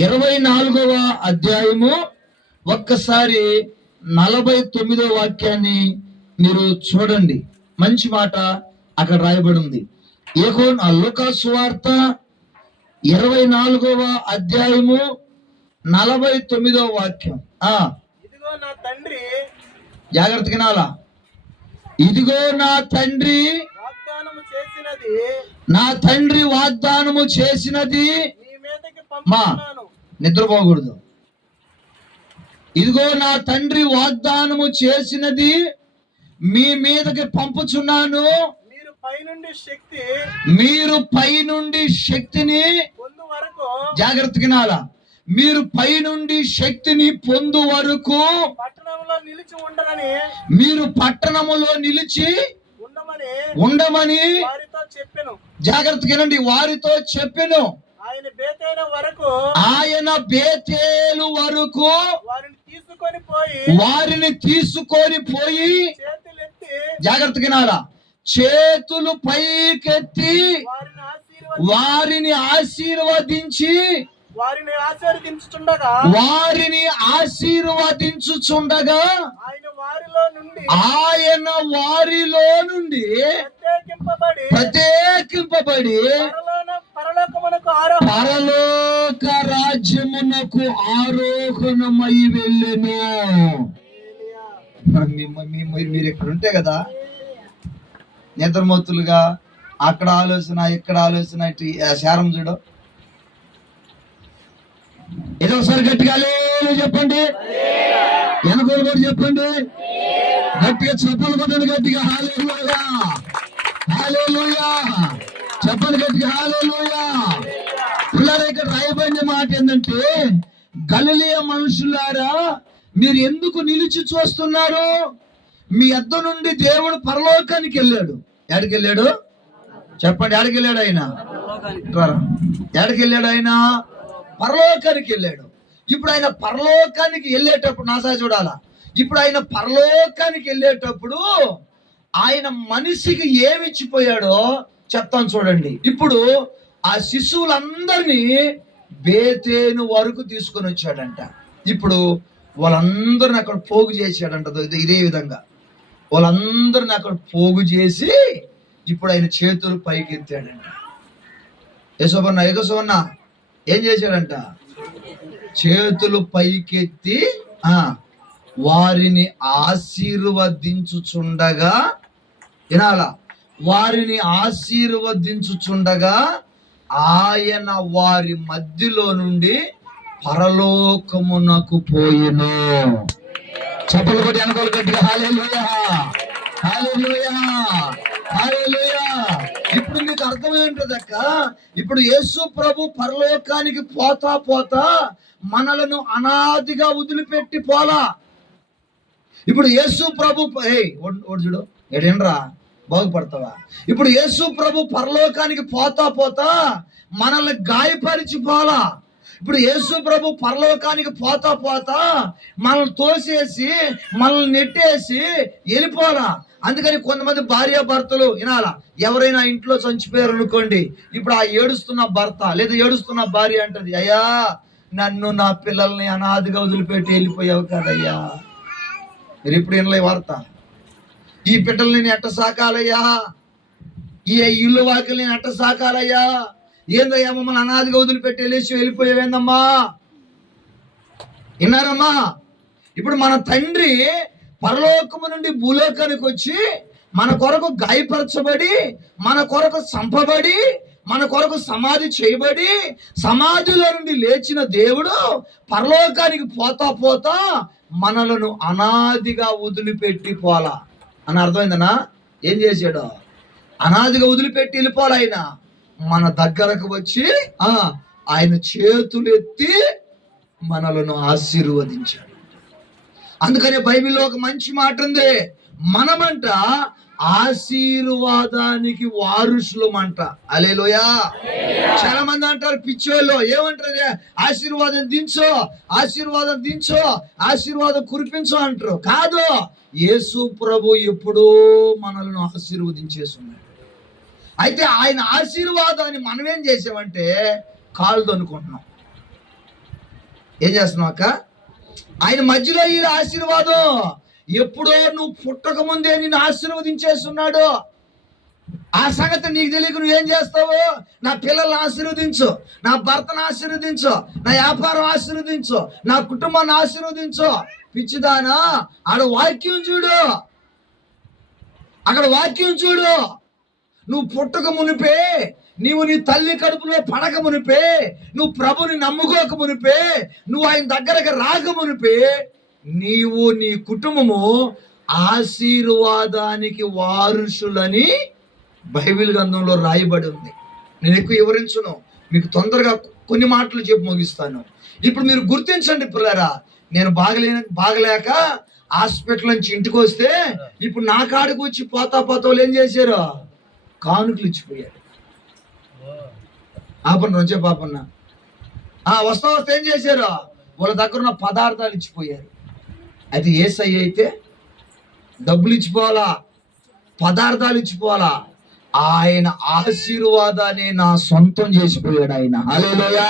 24వ అధ్యాయము ఒక్కసారి 49వ వాక్యాన్ని మీరు చూడండి. మంచి మాట అక్కడ రాయబడి ఉంది. లూకా సువార్త 24వ అధ్యాయము 49వ వాక్యం. ఇదిగో నా తండ్రి, జాగ్రత్తగా వినాలా, ఇదిగో నా తండ్రి వాగ్దానము చేసినది, నా తండ్రి వాగ్దానము చేసినది మీ మీదకి పంపుతున్నాను. నిద్రపోకూడదు. ఇదిగో నా తండ్రి వాగ్దానము చేసినది మీ మీదకి పంపుచున్నాను. మీరు పైనుండి శక్తిని పొందు వరకు, జాగ్రత్తగా వినాలా, మీరు పైనుండి శక్తిని పొందు వరకు పట్టణంలో నిలిచి ఉండరని, మీరు పట్టణములో నిలిచి ఉండమని వారితో చెప్పెను. జాగ్రత్తగా వినండి, వారితో చెప్పెను. ఆయన బేతేలు వరకు వారిని తీసుకొని పోయి జాగ్రత్తగా వినాలా, చేతులు పైకెత్తి వారిని ఆశీర్వదించి వారిని ఆశీర్వదించుచుండగా ఆయన వారిలో నుండి ప్రత్యేకింపబడి పరలోక రాజ్యమునకు ఆరోహణమై వెళ్ళెను. మీరు ఇక్కడ ఉంటే కదా నిద్రమత్తులుగా అక్కడ ఆలోచన ఇక్కడ ఆలోచన శారం చూడు. ఏదో ఒకసారి గట్టిగా చెప్పండి, వెనకోలు కూడా చెప్పండి, గట్టిగా చెప్పలు కొట్టండి, గట్టిగా హల్లెలూయా హల్లెలూయా చెప్పండి, గట్టిగా హల్లెలూయా. పిల్లలు ఇక్కడ రాయబడిన మాట ఏంటంటే, గలిలయ మనుషులారా మీరు ఎందుకు నిలిచి చూస్తున్నారు? మీ యొద్ద నుండి దేవుడు పరలోకానికి వెళ్ళాడు. ఎక్కడికి వెళ్ళాడు చెప్పండి, ఎక్కడికి వెళ్ళాడు ఆయన? ఎక్కడికి వెళ్ళాడు ఆయన? పరలోకానికి వెళ్ళాడు. ఇప్పుడు ఆయన పరలోకానికి వెళ్ళేటప్పుడు నాసా చూడాలా, ఇప్పుడు ఆయన పరలోకానికి వెళ్ళేటప్పుడు ఆయన మనిషికి ఏమి ఇచ్చిపోయాడో చెప్తాను చూడండి. ఇప్పుడు ఆ శిశువులందరినీ బేతేను వరకు తీసుకొని వచ్చాడంట. ఇప్పుడు వాళ్ళందరిని అక్కడ పోగు చేశాడంట. ఇదే విధంగా వాళ్ళందరిని అక్కడ పోగు చేసి ఇప్పుడు ఆయన చేతులు పైకి ఎత్తాడంట. యశోబన్న ఏం చేశాడంట? చేతులు పైకెత్తి వారిని ఆశీర్వదించుచుండగా, వినాలా, వారిని ఆశీర్వదించుచుండగా ఆయన వారి మధ్యలో నుండి పరలోకమునకు పోయెను. చప్పలు కొట్టి అనుకోలు గట్టిగా హల్లెలూయా హల్లెలూయా హల్లెలూయా. ఇప్పుడు మీకు అర్థమై ఉంటుంది అక్క, ఇప్పుడు యేసు ప్రభు పరలోకానికి పోతా పోతా మనలను అనాదిగా వదిలిపెట్టి పోలా. ఇప్పుడు యేసు ప్రభు చూడు ఏడేండ్రా బాగుపడతావా. ఇప్పుడు యేసు ప్రభు పరలోకానికి పోతా పోతా మనల్ని గాయపరిచి పోలా. ఇప్పుడు యేసు ప్రభు పరలోకానికి పోతా పోతా మనల్ని తోసేసి మనల్ని నెట్టేసి వెళ్ళిపోలా. అందుకని కొంతమంది భార్యాభర్తలు వినాలా, ఎవరైనా ఇంట్లో చనిపోయారు అనుకోండి, ఇప్పుడు ఆ ఏడుస్తున్న భర్త లేదా ఏడుస్తున్న భార్య అంటది, అయ్యా నన్ను నా పిల్లల్ని అనాదిగా వదిలిపెట్టి వెళ్ళిపోయావు కదయ్యా. మీరు ఇప్పుడు వినలే వార్త, ఈ బిడ్డల్ని నేను ఎట్ట సాకాలయ్యా, ఈ ఇల్లు వాకిలు నేను ఎట్ట సాకాలయ్యా, ఏందయ్యా మమ్మల్ని అనాదిగా వదిలిపెట్టి వెళ్ళిపోయావేందమ్మా. విన్నారమ్మా? ఇప్పుడు మన తండ్రి పరలోకము నుండి భూలోకానికి వచ్చి మన కొరకు గాయపరచబడి, మన కొరకు చంపబడి, మన కొరకు సమాధి చేయబడి, సమాధిలో నుండి లేచిన దేవుడు పరలోకానికి పోతా పోతా మనలను అనాదిగా వదిలిపెట్టి పోలా అని అర్థమైందనా? ఏం చేశాడు? అనాదిగా వదిలిపెట్టి వెళ్ళిపోవాలి. ఆయన మన దగ్గరకు వచ్చి ఆయన చేతులు ఎత్తి మనలను ఆశీర్వదించాడు. అందుకనే బైబిల్లో ఒక మంచి మాట ఉంది, మనమంట ఆశీర్వాదానికి వారసులమంట. హల్లెలూయా. చాలా మంది అంటారు పిచ్చోళ్ళు, ఏమంటారు? ఆశీర్వాదం దించో, ఆశీర్వాదం దించో, ఆశీర్వాదం కురిపించో అంటారు. కాదు, యేసు ప్రభు ఎప్పుడూ మనల్ని ఆశీర్వదించేస్తున్నాడు. అయితే ఆయన ఆశీర్వాదాన్ని మనం ఏం చేసామంటే కాళ్ళు అనుకుంటున్నాం. ఏం చేస్తున్నావు అక్క? ఆయన మధ్యలో ఈ ఆశీర్వాదం ఎప్పుడో నువ్వు పుట్టక ముందే నిన్ను ఆశీర్వదించేస్తున్నాడు. ఆ సంగతి నీకు తెలియక నువ్వేం చేస్తావు? నా పిల్లల్ని ఆశీర్వదించు, నా భర్తను ఆశీర్వదించు, నా వ్యాపారం ఆశీర్వదించు, నా కుటుంబాన్ని ఆశీర్వదించు. పిచ్చిదానా, ఆడ వాక్యం చూడు, అక్కడ వాక్యం చూడు. నువ్వు పుట్టక మునిపే, నీవు నీ తల్లి కడుపులో పడక మునిపే, నువ్వు ప్రభుని నమ్ముకోక మునిపే, నువ్వు ఆయన దగ్గరకు రాక మునిపే, నీవు నీ కుటుంబము ఆశీర్వాదానికి వారసులని బైబిల్ గ్రంథంలో రాయబడి ఉంది. నేను ఎక్కువ వివరించను, మీకు తొందరగా కొన్ని మాటలు చెప్పి ముగిస్తాను. ఇప్పుడు మీరు గుర్తించండి పిల్లరా, నేను బాగలేక హాస్పిటల్ నుంచి ఇంటికి వస్తే ఇప్పుడు నా కాడికి వచ్చి పోతా వాళ్ళు ఏం చేశారు? కానుకలు ఇచ్చిపోయారు. ఆపన్న రోజే పాపన్న వస్తా ఏం చేశారు? వాళ్ళ దగ్గర ఉన్న పదార్థాలు ఇచ్చిపోయారు. అయితే యేసయ్య అయితే డబ్బులు ఇచ్చిపోవాలా, పదార్థాలు ఇచ్చిపోవాలా? ఆయన ఆశీర్వాదాన్ని నా సొంతం చేసిపోయాడు ఆయన. హల్లెలూయా.